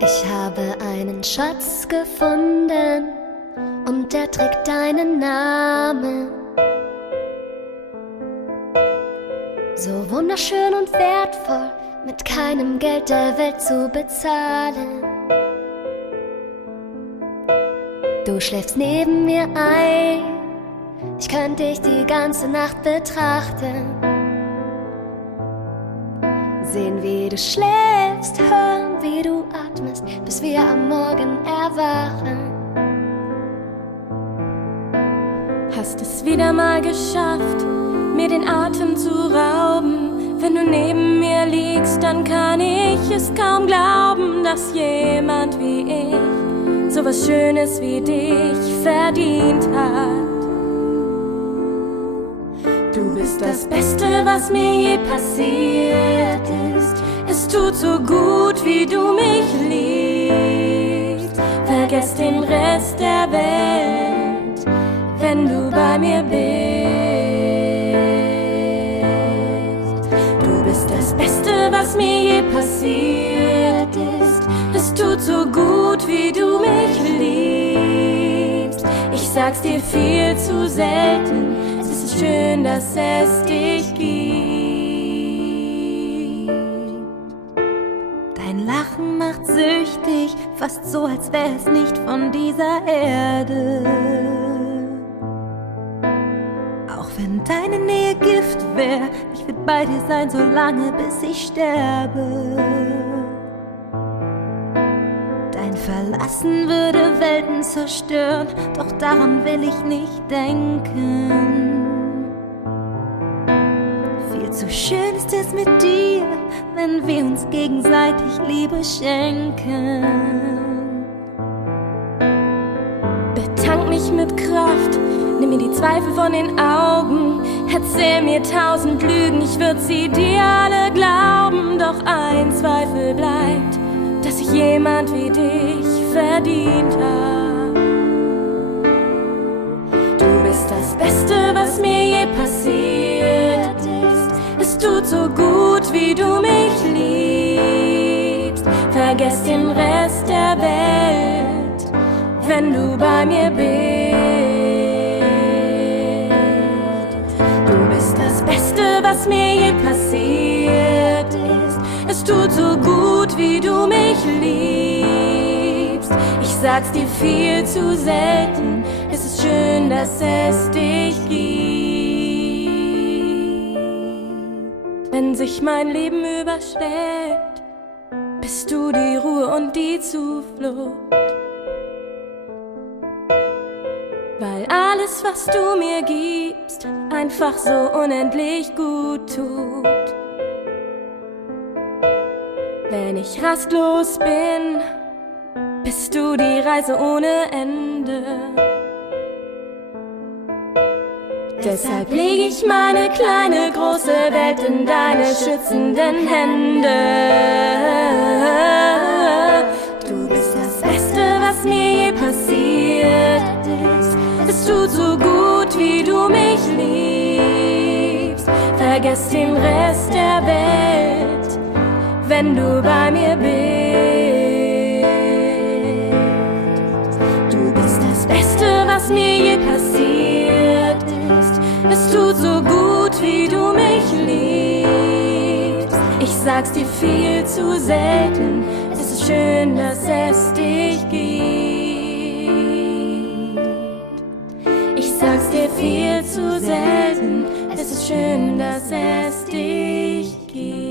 Ich habe einen Schatz gefunden und der trägt deinen Namen. So wunderschön und wertvoll, mit keinem Geld der Welt zu bezahlen. Du schläfst neben mir ein, ich könnte dich die ganze Nacht betrachten. Sehen, wie du schläfst, hören, wie du atmest, bis wir am Morgen erwachen. Hast es wieder mal geschafft, mir den Atem zu rauben. Wenn du neben mir liegst, dann kann ich es kaum glauben, dass jemand wie ich so was Schönes wie dich verdient hat. Du bist das Beste, was mir je passiert ist. Es tut so gut, wie du mich liebst. Vergess den Rest der Welt, wenn du bei mir bist. Du bist das Beste, was mir je passiert ist. Es tut so gut, wie du mich liebst. Ich sag's dir viel zu selten. Es ist schön, dass es dich gibt. Dein Lachen macht süchtig, fast so, als wär es nicht von dieser Erde. Auch wenn deine Nähe Gift wär, ich würd bei dir sein, so lange bis ich sterbe. Dein Verlassen würde Welten zerstören, doch daran will ich nicht denken. Viel zu schön ist es mit dir, wenn wir uns gegenseitig Liebe schenken. Betank mich mit Kraft, nimm mir die Zweifel von den Augen. Erzähl mir 1000 Lügen, ich würd sie dir alle glauben. Doch ein Zweifel bleibt, dass ich jemand wie dich verdient hab. Du bist das Beste, was mir je passiert ist. Es tut so gut, wie du mich liebst. Vergess den Rest der Welt, wenn du bei mir bist. Du bist das Beste, was mir je passiert ist. Es tut so gut, wie du mich liebst. Ich sag's dir viel zu selten. Es ist schön, dass es dich gibt. Wenn sich mein Leben überschlägt, bist du die Ruhe und die Zuflucht. Weil alles, was du mir gibst, einfach so unendlich gut tut. Wenn ich rastlos bin, bist du die Reise ohne Ende. Deshalb leg ich meine kleine, große Welt in deine schützenden Hände. Du bist das Beste, was mir je passiert ist. Es tut so gut, wie du mich liebst. Vergess den Rest der Welt, wenn du bei mir bist. Du bist das Beste, was mir je passiert ist. Es tut so gut, wie du mich liebst. Ich sag's dir viel zu selten. Es ist schön, dass es dich gibt. Ich sag's dir viel zu selten. Es ist schön, dass es dich gibt.